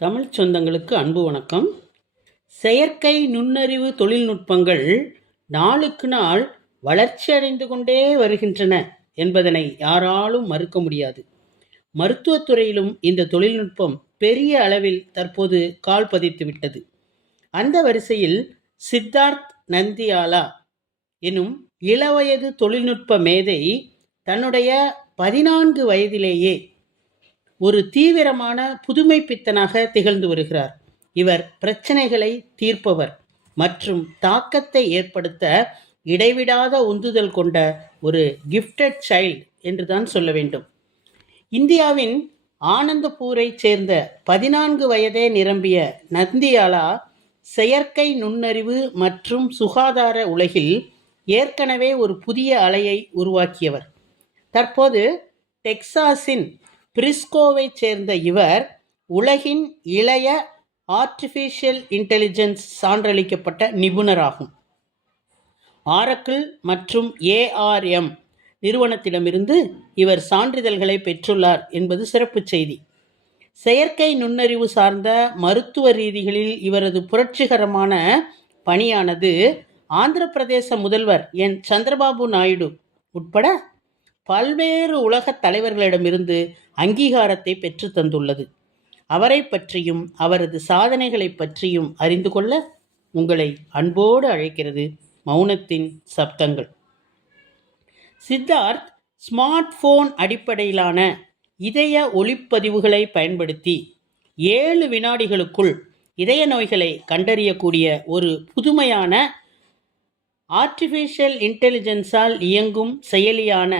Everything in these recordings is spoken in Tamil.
தமிழ் சொந்தங்களுக்கு அன்பு வணக்கம். செயற்கை நுண்ணறிவு தொழில்நுட்பங்கள் நாளுக்கு நாள் வளர்ச்சியடைந்து கொண்டே வருகின்றன என்பதனை யாராலும் மறுக்க முடியாது. மருத்துவத்துறையிலும் இந்த தொழில்நுட்பம் பெரிய அளவில் தற்போது கால் பதித்து விட்டது. அந்த வரிசையில் சித்தார்த் நந்தியாலா எனும் இளவயது தொழில்நுட்ப மேதை தன்னுடைய பதினான்கு வயதிலேயே ஒரு தீவிரமான புதுமை பித்தனாக திகழ்ந்து வருகிறார். இவர் பிரச்சனைகளை தீர்ப்பவர் மற்றும் தாக்கத்தை ஏற்படுத்த இடைவிடாத உந்துதல் கொண்ட ஒரு கிஃப்டட் சைல்டு என்றுதான் சொல்ல வேண்டும். இந்தியாவின் ஆனந்தபூரைச் சேர்ந்த பதினான்கு வயதே நிரம்பிய நந்தியாலா செயற்கை நுண்ணறிவு மற்றும் சுகாதார உலகில் ஏற்கனவே ஒரு புதிய அலையை உருவாக்கியவர். தற்போது டெக்சாஸின் பிரிஸ்கோவைச் சேர்ந்த இவர் உலகின் இளைய ஆர்டிஃபிஷியல் இன்டெலிஜென்ஸ் சான்றளிக்கப்பட்ட நிபுணராகும். ஆரக்கிள் மற்றும் ஏஆர்எம் நிறுவனத்திடமிருந்து இவர் சான்றிதழ்களை பெற்றுள்ளார் என்பது சிறப்புச் செய்தி. செயற்கை நுண்ணறிவு சார்ந்த மருத்துவ ரீதிகளில் இவரது புரட்சிகரமான பணியானது ஆந்திர பிரதேச முதல்வர் என். சந்திரபாபு நாயுடு உட்பட பல்வேறு உலகத் தலைவர்களிடமிருந்து அங்கீகாரத்தை பெற்று தந்துள்ளது. அவரை பற்றியும் அவரது சாதனைகளை பற்றியும் அறிந்து கொள்ள உங்களை அன்போடு அழைக்கிறது மௌனத்தின் சப்தங்கள். சித்தார்த் ஸ்மார்ட் போன் அடிப்படையிலான இதய ஒளிப்பதிவுகளை பயன்படுத்தி ஏழு வினாடிகளுக்குள் இதய நோய்களை கண்டறியக்கூடிய ஒரு புதுமையான ஆர்டிஃபிஷியல் இன்டெலிஜென்ஸால் இயங்கும் செயலியான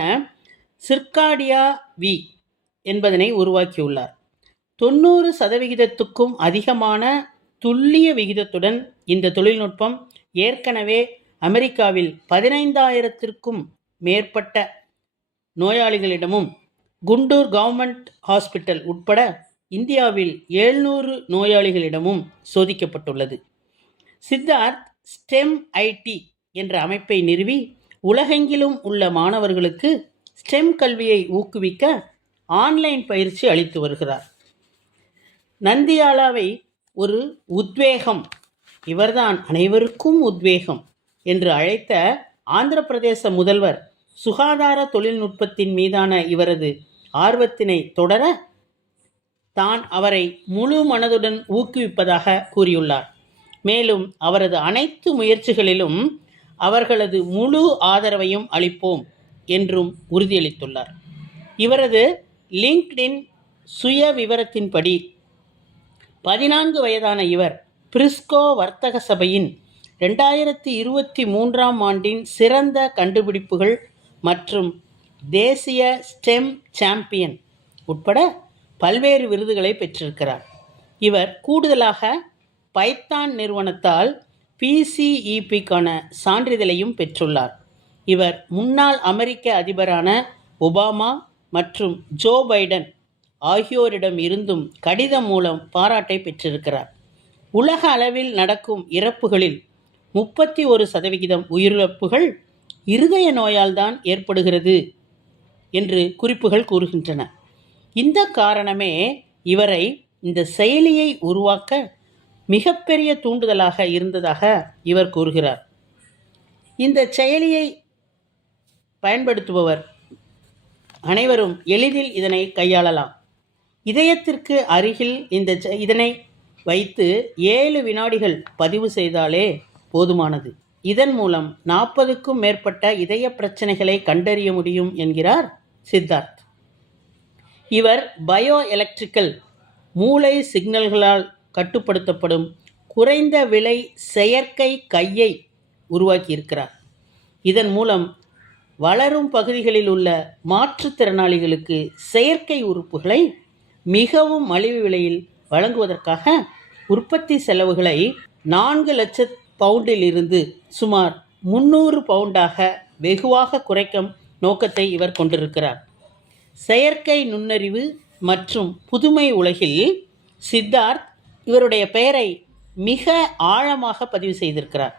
சிர்காடியா வி என்பதனை உருவாக்கியுள்ளார். தொண்ணூறு சதவிகிதத்துக்கும் அதிகமான துல்லிய விகிதத்துடன் இந்த தொழில்நுட்பம் ஏற்கனவே அமெரிக்காவில் பதினைந்தாயிரத்திற்கும் மேற்பட்ட நோயாளிகளிடமும் குண்டூர் கவர்மெண்ட் ஹாஸ்பிட்டல் உட்பட இந்தியாவில் எழுநூறு நோயாளிகளிடமும் சோதிக்கப்பட்டுள்ளது. சித்தார்த் ஸ்டெம் ஐடி என்ற அமைப்பை நிறுவி உலகெங்கிலும் உள்ள மாணவர்களுக்கு ஸ்டெம் கல்வியை ஊக்குவிக்க ஆன்லைன் பயிற்சி அளித்து வருகிறார். நந்தியாலாவை ஒரு உத்வேகம் இவர்தான் அனைவருக்கும் உத்வேகம் என்று அழைத்த ஆந்திர பிரதேச முதல்வர் சுகாதார தொழில்நுட்பத்தின் மீதான இவரது ஆர்வத்தினை தொடர தான் அவரை முழு மனதுடன் ஊக்குவிப்பதாக கூறியுள்ளார். மேலும் அவரது அனைத்து முயற்சிகளிலும் அவர்களது முழு ஆதரவையும் அளிப்போம். என்றும் உறுதியளித்துள்ளார். இவரது லிங்க்டின் சுய விவரத்தின்படி பதினான்கு வயதான இவர் பிரிஸ்கோ வர்த்தக சபையின் ரெண்டாயிரத்தி இருபத்தி மூன்றாம் ஆண்டின் சிறந்த கண்டுபிடிப்புகள் மற்றும் தேசிய ஸ்டெம் சாம்பியன் உட்பட பல்வேறு விருதுகளை பெற்றிருக்கிறார். இவர் கூடுதலாக பைத்தான் நிறுவனத்தால் பிசிஇபிக்கான சான்றிதழையும் பெற்றுள்ளார். இவர் முன்னாள் அமெரிக்க அதிபரான ஒபாமா மற்றும் ஜோ பைடன் ஆகியோரிடம் இருந்தும் கடிதம் மூலம் பாராட்டை பெற்றிருக்கிறார். உலக அளவில் நடக்கும் இறப்புகளில் முப்பத்தி ஒரு சதவிகிதம் உயிரிழப்புகள் இருதய நோயால்தான் ஏற்படுகிறது என்று குறிப்புகள் கூறுகின்றன. இந்த காரணமே இவரை இந்த செயலியை உருவாக்க மிகப்பெரிய தூண்டுதலாக இருந்ததாக இவர் கூறுகிறார். இந்த செயலியை பயன்படுத்துபவர். அனைவரும் எளிதில் இதனை கையாளலாம். இதயத்திற்கு அருகில் இந்த இதனை வைத்து ஏழு வினாடிகள் பதிவு செய்தாலே போதுமானது. இதன் மூலம் நாற்பதுக்கும் மேற்பட்ட இதய பிரச்சனைகளை கண்டறிய முடியும் என்கிறார் சித்தார்த். இவர் பயோ எலக்ட்ரிக்கல் மூளை சிக்னல்களால் கட்டுப்படுத்தப்படும் குறைந்த விலை செயற்கை கையை உருவாக்கியிருக்கிறார். இதன் மூலம் வளரும் பகுதிகளில் உள்ள மாற்றுத்திறனாளிகளுக்கு செயற்கை உறுப்புகளை மிகவும் மலிவு விலையில் வழங்குவதற்காக உற்பத்தி செலவுகளை நான்கு லட்ச பவுண்டில் இருந்து சுமார் முன்னூறு பவுண்டாக வெகுவாக குறைக்கும் நோக்கத்தை இவர் கொண்டிருக்கிறார். செயற்கை நுண்ணறிவு மற்றும் புதுமை உலகில் சித்தார்த் இவருடைய பெயரை மிக ஆழமாக பதிவு செய்திருக்கிறார்.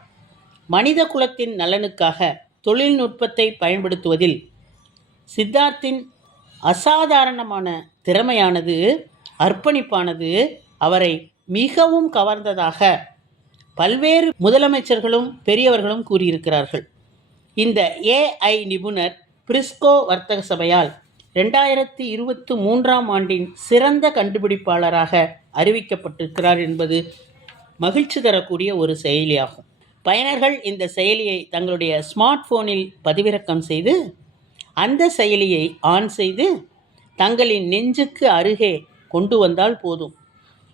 மனித குலத்தின் நலனுக்காக தொழில்நுட்பத்தை பயன்படுத்துவதில் சித்தார்த்தின் அசாதாரணமான திறமையானது அர்ப்பணிப்பானது அவரை மிகவும் கவர்ந்ததாக பல்வேறு முதலமைச்சர்களும் பெரியவர்களும் கூறியிருக்கிறார்கள். இந்த ஏஐ நிபுணர் பிரிஸ்கோ வர்த்தக சபையால் ரெண்டாயிரத்தி இருபத்தி மூன்றாம் ஆண்டின் சிறந்த கண்டுபிடிப்பாளராக அறிவிக்கப்பட்டிருக்கிறார் என்பது மகிழ்ச்சி தரக்கூடிய ஒரு செயலியாகும். பயனர்கள் இந்த செயலியை தங்களுடைய ஸ்மார்ட் போனில் பதிவிறக்கம் செய்து அந்த செயலியை ஆன் செய்து தங்களின் நெஞ்சுக்கு அருகே கொண்டு வந்தால் போதும்.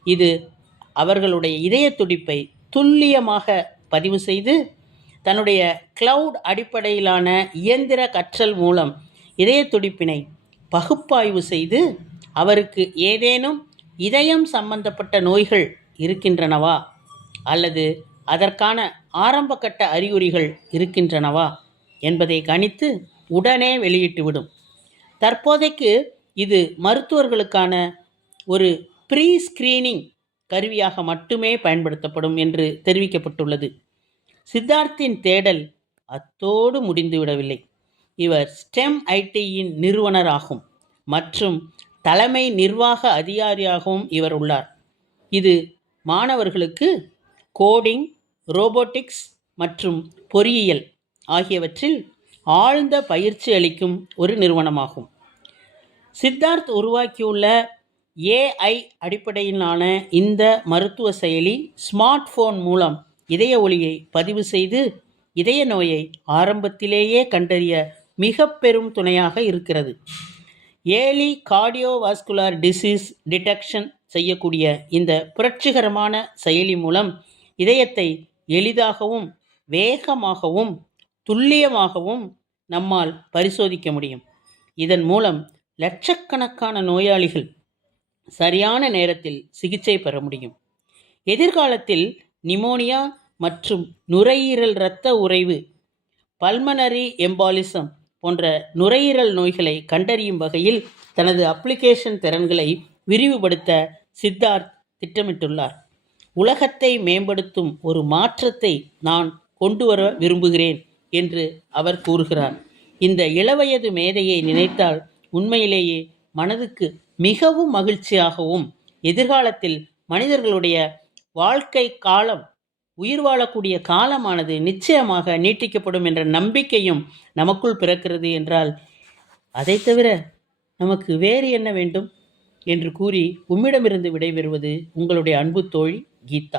இது அவர்களுடைய இதய துடிப்பை துல்லியமாக பதிவு செய்து தன்னுடைய கிளவுட் அடிப்படையிலான இயந்திர கற்றல் மூலம் இதய துடிப்பினை பகுப்பாய்வு செய்து அவருக்கு ஏதேனும் இதயம் சம்பந்தப்பட்ட நோய்கள் இருக்கின்றனவா? அல்லது அதற்கான ஆரம்பகட்ட அறிகுறிகள் இருக்கின்றனவா என்பதை கணித்து உடனே வெளியிட்டுவிடும். தற்போதைக்கு இது மருத்துவர்களுக்கான ஒரு ப்ரீ ஸ்கிரீனிங் கருவியாக மட்டுமே பயன்படுத்தப்படும் என்று தெரிவிக்கப்பட்டுள்ளது. சித்தார்த்தின் தேடல் அத்தோடு முடிந்துவிடவில்லை. இவர் ஸ்டெம் ஐடியின் நிறுவனர் ஆகும் மற்றும் தலைமை நிர்வாக அதிகாரியாகவும் இவர் உள்ளார். இது மாணவர்களுக்கு கோடிங் ரோபோட்டிக்ஸ் மற்றும் பொறியியல் ஆகியவற்றில் ஆழ்ந்த பயிற்சி அளிக்கும் ஒரு நிறுவனமாகும். சித்தார்த் உருவாக்கியுள்ள ஏஐ அடிப்படையிலான இந்த மருத்துவ செயலி ஸ்மார்ட் ஃபோன் மூலம் இதய ஒளியை பதிவு செய்து இதய நோயை ஆரம்பத்திலேயே கண்டறிய மிக பெரும் துணையாக இருக்கிறது. ஏலி கார்டியோவாஸ்குலார் டிசீஸ் டிடெக்ஷன் செய்யக்கூடிய இந்த புரட்சிகரமான செயலி மூலம் இதயத்தை எளிதாகவும் வேகமாகவும் துல்லியமாகவும் நம்மால் பரிசோதிக்க முடியும். இதன் மூலம் லட்சக்கணக்கான நோயாளிகள் சரியான நேரத்தில் சிகிச்சை பெற முடியும். எதிர்காலத்தில் நிமோனியா மற்றும் நுரையீரல் இரத்த உறைவு பல்மனரி எம்பாலிசம் போன்ற நுரையீரல் நோய்களை கண்டறியும் வகையில் தனது அப்ளிகேஷன் திறன்களை விரிவுபடுத்த சித்தார்த் திட்டமிட்டுள்ளார். உலகத்தை மேம்படுத்தும் ஒரு மாற்றத்தை நான் கொண்டு வர விரும்புகிறேன் என்று அவர் கூறுகிறார். இந்த இளவயது மேதையை நினைத்தால் உண்மையிலேயே மனதுக்கு மிகவும் மகிழ்ச்சியாகவும் எதிர்காலத்தில் மனிதர்களுடைய வாழ்க்கை காலம் உயிர் வாழக்கூடிய காலமானது நிச்சயமாக நீட்டிக்கப்படும் என்ற நம்பிக்கையும் நமக்குள் பிறக்கிறது என்றால் அதை தவிர நமக்கு வேறு என்ன வேண்டும்? என்று கூறி உம்மிடமிருந்து விடைபெறுவது உங்களுடைய அன்பு தோழி गीता